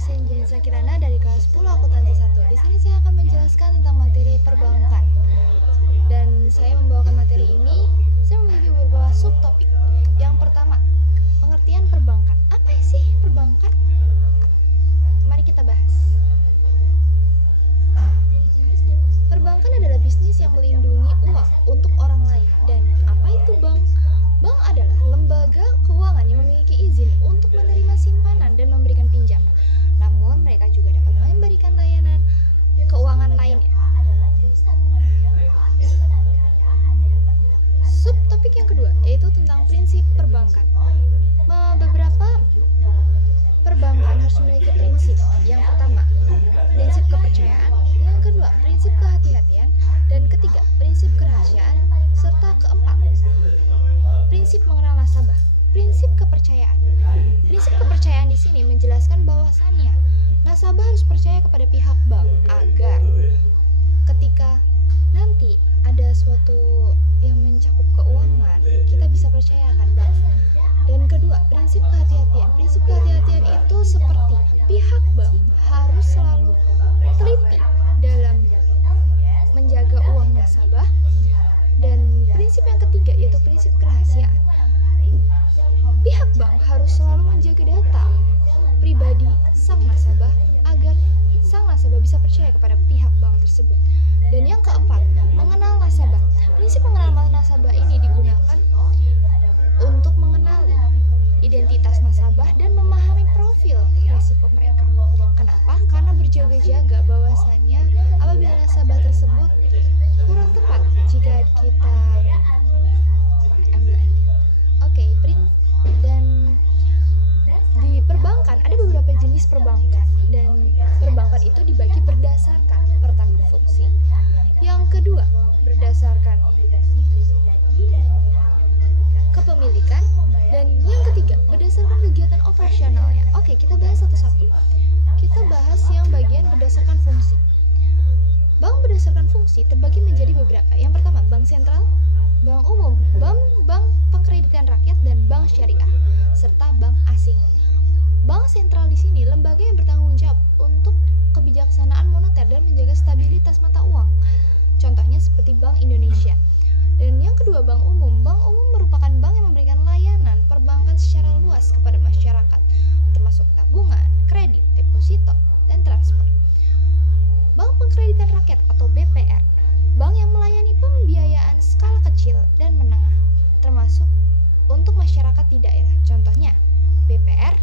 saya Jenisa Kirana dari kelas 10 akuntansi 1. Di sini saya akan menjelaskan tentang materi perbankan. Dan saya membawakan materi ini, saya memiliki beberapa subtopik. Yang pertama, pengertian perbankan. Apa sih perbankan? Mari kita bahas. Perbankan adalah bisnis yang melindungi uang untuk orang lain. Dan apa itu bank? Bank adalah lembaga keuangan yang memiliki izin untuk menerima simpanan dan memberikan pinjaman. Namun, mereka juga dapat memberikan layanan keuangan lainnya. Subtopik yang kedua yaitu tentang prinsip perbankan. Beberapa perbankan harus memiliki prinsip. Yang pertama, prinsip kepercayaan. Yang kedua, prinsip kehati-hatian. Dan ketiga, prinsip kerahasiaan. Serta keempat, prinsip mengenal nasabah. Prinsip kepercayaan. Prinsip kepercayaan di sini menjelaskan bahwasannya nasabah harus percaya kepada pihak bank agar ketika nanti ada suatu yang mencakup keuangan, kita bisa percayakan bank. Dan kedua, prinsip kehati-hatian. Prinsip kehati-hatian itu seperti pihak bank harus selalu teliti dalam menjaga uang nasabah. Dan prinsip yang ketiga yaitu prinsip kerahasiaan. Pihak bank harus selalu menjaga data pribadi sang nasabah agar sang nasabah bisa percaya kepada pihak bank tersebut. Dan yang keempat, mengenal nasabah. Prinsip mengenal nasabah ini digunakan untuk mengenali identitas nasabah dan memahami profil risiko mereka. Kenapa? Karena berjaga-jaga bahwasannya apabila nasabah tersebut kurang tepat jika kita ambil alih. Dan di perbankan ada beberapa jenis perbankan, dan perbankan itu dibagi berdasarkan pertama fungsi, yang kedua berdasarkan kepemilikan, dan yang ketiga berdasarkan kegiatan operasionalnya. Oke, kita bahas satu-satu. Kita bahas yang bagian berdasarkan fungsi. Bank berdasarkan fungsi terbagi menjadi beberapa. Yang pertama, bank sentral, bank umum, bank pengkreditan rakyat, dan bank syariah, serta bank asing. Bank sentral di sini lembaga yang bertanggung jawab untuk kebijaksanaan moneter dan menjaga stabilitas mata uang. Contohnya seperti Bank Indonesia. Dan yang kedua, bank umum. Bank umum merupakan bank yang memberikan layanan perbankan secara luas kepada masyarakat, termasuk tabungan, kredit, deposito, dan transfer. Bank pengkreditan rakyat atau BPR, bank yang melayani pembiayaan skala kecil dan menengah, termasuk untuk masyarakat di daerah. Contohnya BPR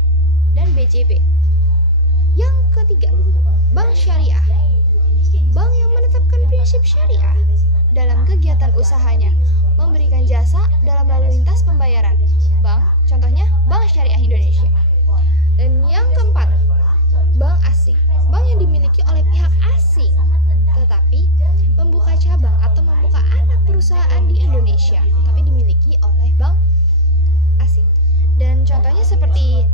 dan BJB. Yang ketiga, bank syariah, bank yang menetapkan prinsip syariah dalam kegiatan usahanya, memberikan jasa dalam lalu lintas pembayaran. Bank, contohnya Bank Syariah Indonesia. Dan yang keempat, bank asing, bank yang dimiliki oleh pihak asing tetapi membuka cabang atau membuka anak perusahaan di Indonesia tapi dimiliki oleh bank asing. Dan contohnya seperti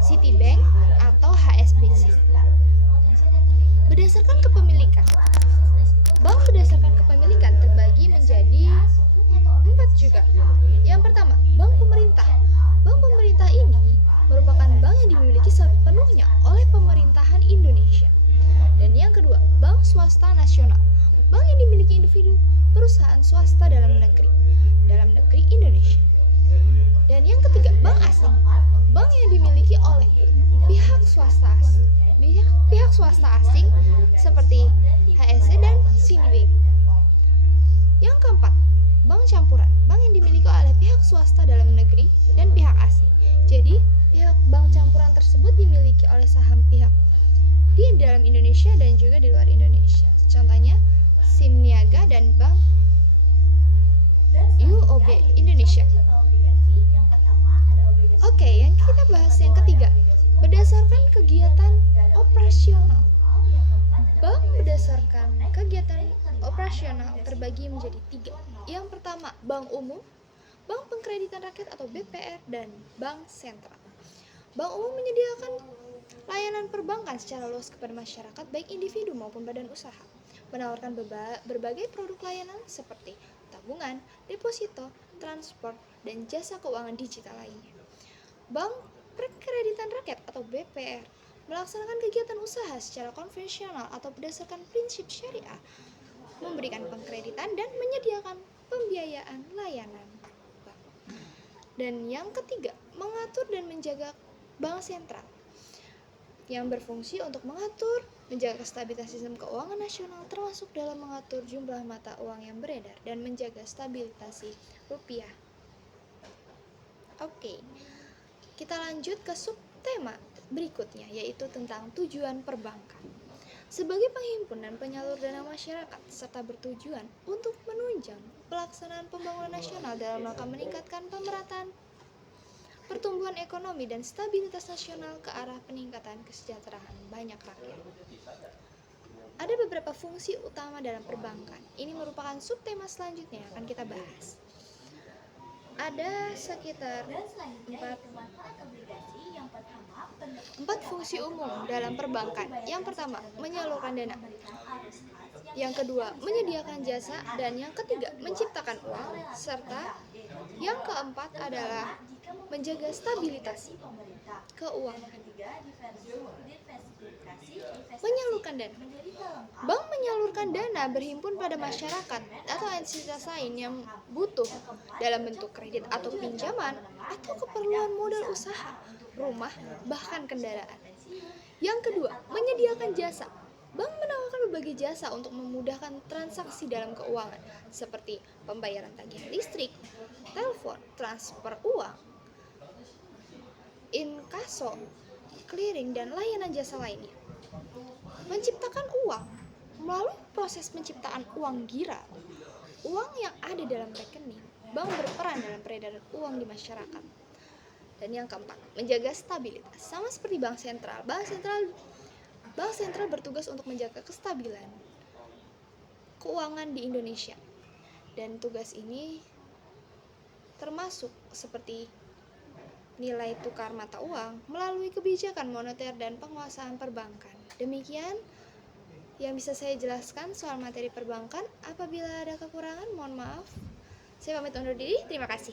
Citibank atau HSBC. Berdasarkan kepemilikan, bank berdasarkan kepemilikan terbagi menjadi 4 juga. Yang pertama, bank pemerintah. Bank pemerintah ini merupakan bank yang dimiliki sepenuhnya oleh pemerintahan Indonesia. Dan yang kedua, bank swasta nasional. Bank yang dimiliki individu, perusahaan swasta dalam negeri Indonesia. Dan yang ketiga, bank asing. Bank yang dimiliki oleh pihak swasta asing seperti HSE dan Citibank. Yang keempat, bank campuran. Bank yang dimiliki oleh pihak swasta dalam negeri dan pihak asing. Jadi, pihak bank campuran tersebut dimiliki oleh saham pihak di dalam Indonesia dan juga di luar Indonesia. Contohnya Simniaga dan Bank UOB Indonesia. Oke, yang kita bahas yang ketiga, berdasarkan kegiatan operasional. Bank berdasarkan kegiatan operasional terbagi menjadi 3. Yang pertama, bank umum, bank pengkreditan rakyat atau BPR, dan bank sentral. Bank umum menyediakan layanan perbankan secara luas kepada masyarakat baik individu maupun badan usaha, menawarkan berbagai produk layanan seperti tabungan, deposito, transport, dan jasa keuangan digital lainnya. Bank Pengkreditan Rakyat atau BPR melaksanakan kegiatan usaha secara konvensional atau berdasarkan prinsip syariah, memberikan pengkreditan dan menyediakan pembiayaan layanan bank. Dan yang ketiga, mengatur dan menjaga bank sentral yang berfungsi untuk mengatur, menjaga stabilitas sistem keuangan nasional termasuk dalam mengatur jumlah mata uang yang beredar dan menjaga stabilitas rupiah. Oke, kita lanjut ke subtema berikutnya yaitu tentang tujuan perbankan. Sebagai penghimpun dan penyalur dana masyarakat serta bertujuan untuk menunjang pelaksanaan pembangunan nasional dalam rangka meningkatkan pemerataan pertumbuhan ekonomi dan stabilitas nasional ke arah peningkatan kesejahteraan banyak rakyat. Ada beberapa fungsi utama dalam perbankan. Ini merupakan subtema selanjutnya yang akan kita bahas. Ada sekitar 4 fungsi umum dalam perbankan. Yang pertama, menyalurkan dana. Yang kedua, menyediakan jasa. Dan yang ketiga, menciptakan uang. Serta yang keempat adalah menjaga stabilitas keuangan. Menyalurkan dana. Bank menyalurkan dana berhimpun pada masyarakat atau entitas lain yang butuh dalam bentuk kredit atau pinjaman atau keperluan modal usaha, rumah, bahkan kendaraan. Yang kedua, menyediakan jasa. Bank menawarkan berbagai jasa untuk memudahkan transaksi dalam keuangan seperti pembayaran tagihan listrik, telepon, transfer uang, inkaso, clearing, dan layanan jasa lainnya. Menciptakan uang. Melalui proses penciptaan uang giral, uang yang ada dalam rekening, bank berperan dalam peredaran uang di masyarakat. Dan yang keempat, menjaga stabilitas. Sama seperti bank sentral. Bank sentral bertugas untuk menjaga kestabilan keuangan di Indonesia. Dan tugas ini termasuk seperti nilai tukar mata uang melalui kebijakan moneter dan penguasaan perbankan. Demikian yang bisa saya jelaskan soal materi perbankan. Apabila ada kekurangan, mohon maaf. Saya pamit undur diri. Terima kasih.